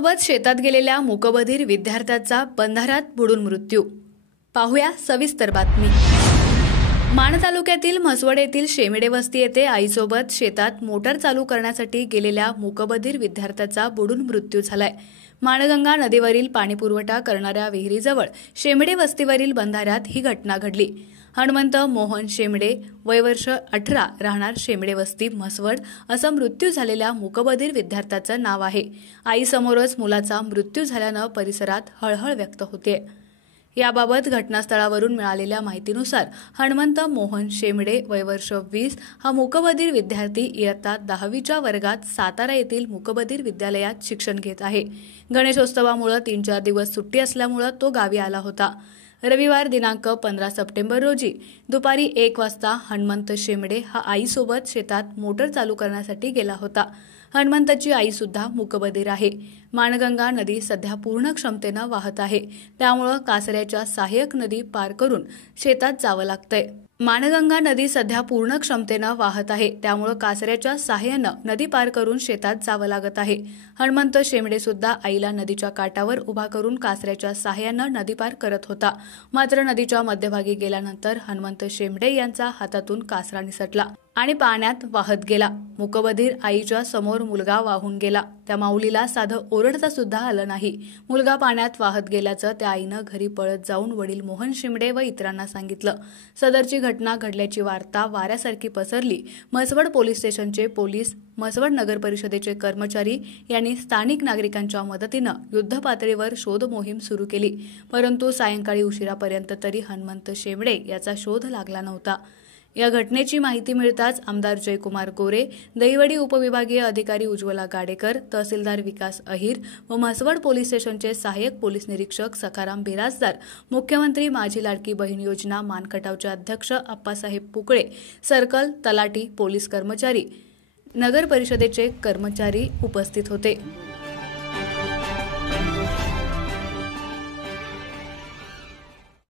आईसोबत शेतात गेलेल्या मूकबधीर विद्यार्थ्याचा बंधाऱ्यात बुडून मृत्यू। पाहूया सविस्तर बातमी। माण तालुक्यातील म्हसवड येथील शेमिडे वस्ती येथे आईसोबत शेतात मोटर चालू करण्यासाठी गेलेल्या मूकबधीर विद्यार्थ्याचा बुडून मृत्यू झालाय। माणगंगा नदीवरील पाणीपुरवठा करणाऱ्या विहिरीजवळ शेमिडे वस्तीवरील बंधाऱ्यात ही घटना घडली। हनुमंत मोहन शेमिडे, वय वर्ष 18, राहणार शेमिडे वस्ती म्हसवड असं मृत्यू झालेल्या मूकबधीर विद्यार्थ्याचं नाव आहे। आईसमोरच मुलाचा मृत्यू झाल्यानं परिसरात हळहळ व्यक्त होते। याबाबत घटनास्थळावरून मिळालेल्या माहितीनुसार हनुमंत मोहन शेमिडे, वय वर्ष 20, हा मूकबधीर विद्यार्थी इयत्ता 10वीच्या वर्गात सातारा येथील मूकबधीर विद्यालयात शिक्षण घेत आहे। गणेशोत्सवामुळे 3-4 दिवस सुट्टी असल्यामुळे तो गावी आला होता। रविवार दिनांक 15 सप्टेंबर रोजी दुपारी 1 वाजता हनुमंत शेमिडे हा आईसोबत शेतात मोटर चालू करण्यासाठी गेला होता। हनुमंतची आई सुद्धा मूकबधीर आहे। माणगंगा नदी सध्या पूर्ण क्षमतेनं वाहत आहे, त्यामुळे कासऱ्याच्या सहाय्यक नदी पार करून शेतात जावं लागतंय। माणगंगा नदी सध्या पूर्ण क्षमतेनं वाहत आहे, त्यामुळे कासऱ्याच्या सहाय्यानं नदी पार करून शेतात जावं लागत आहे। हनुमंत शेमिडे सुद्धा आईला नदीच्या काठावर उभा करून कासऱ्याच्या सहाय्यानं नदी पार करत होता। मात्र नदीच्या मध्यभागी गेल्यानंतर हनुमंत शेमिडे यांचा हातातून कासरा निसटला आणि पाण्यात वाहत गेला। मूकबधीर आईच्या समोर मुलगा वाहून गेला। त्या माऊलीला साधं ओरडता सुद्धा आलं नाही। मुलगा पाण्यात वाहत गेल्याचं त्या आईनं घरी पळत जाऊन वडील मोहन शेमिडे व इतरांना सांगितलं। सदरची घटना घडल्याची वार्ता वाऱ्यासारखी पसरली। म्हसवड पोलीस स्टेशनचे पोलीस, म्हसवड नगर परिषदेचे कर्मचारी यांनी स्थानिक नागरिकांच्या मदतीनं युद्धपातळीवर शोध मोहीम सुरू केली, परंतु सायंकाळी उशिरापर्यंत तरी हनुमंत शेमिडे याचा शोध लागला नव्हता। या घटनेची माहिती मिळताच आमदार जयकुमार गोरे, दहिवडी उपविभागीय अधिकारी उज्ज्वला गाडेकर, तहसीलदार विकास अहिर व म्हसवड पोलीस स्टेशनचे सहाय्यक पोलीस निरीक्षक सखाराम बिराजदार, मुख्यमंत्री माझी लाडकी बहीण योजना मानखटावचे अध्यक्ष आप्पासाहेब पुकळे, सर्कल, तलाठी, पोलीस कर्मचारी, नगर परिषदेचे कर्मचारी उपस्थित होते।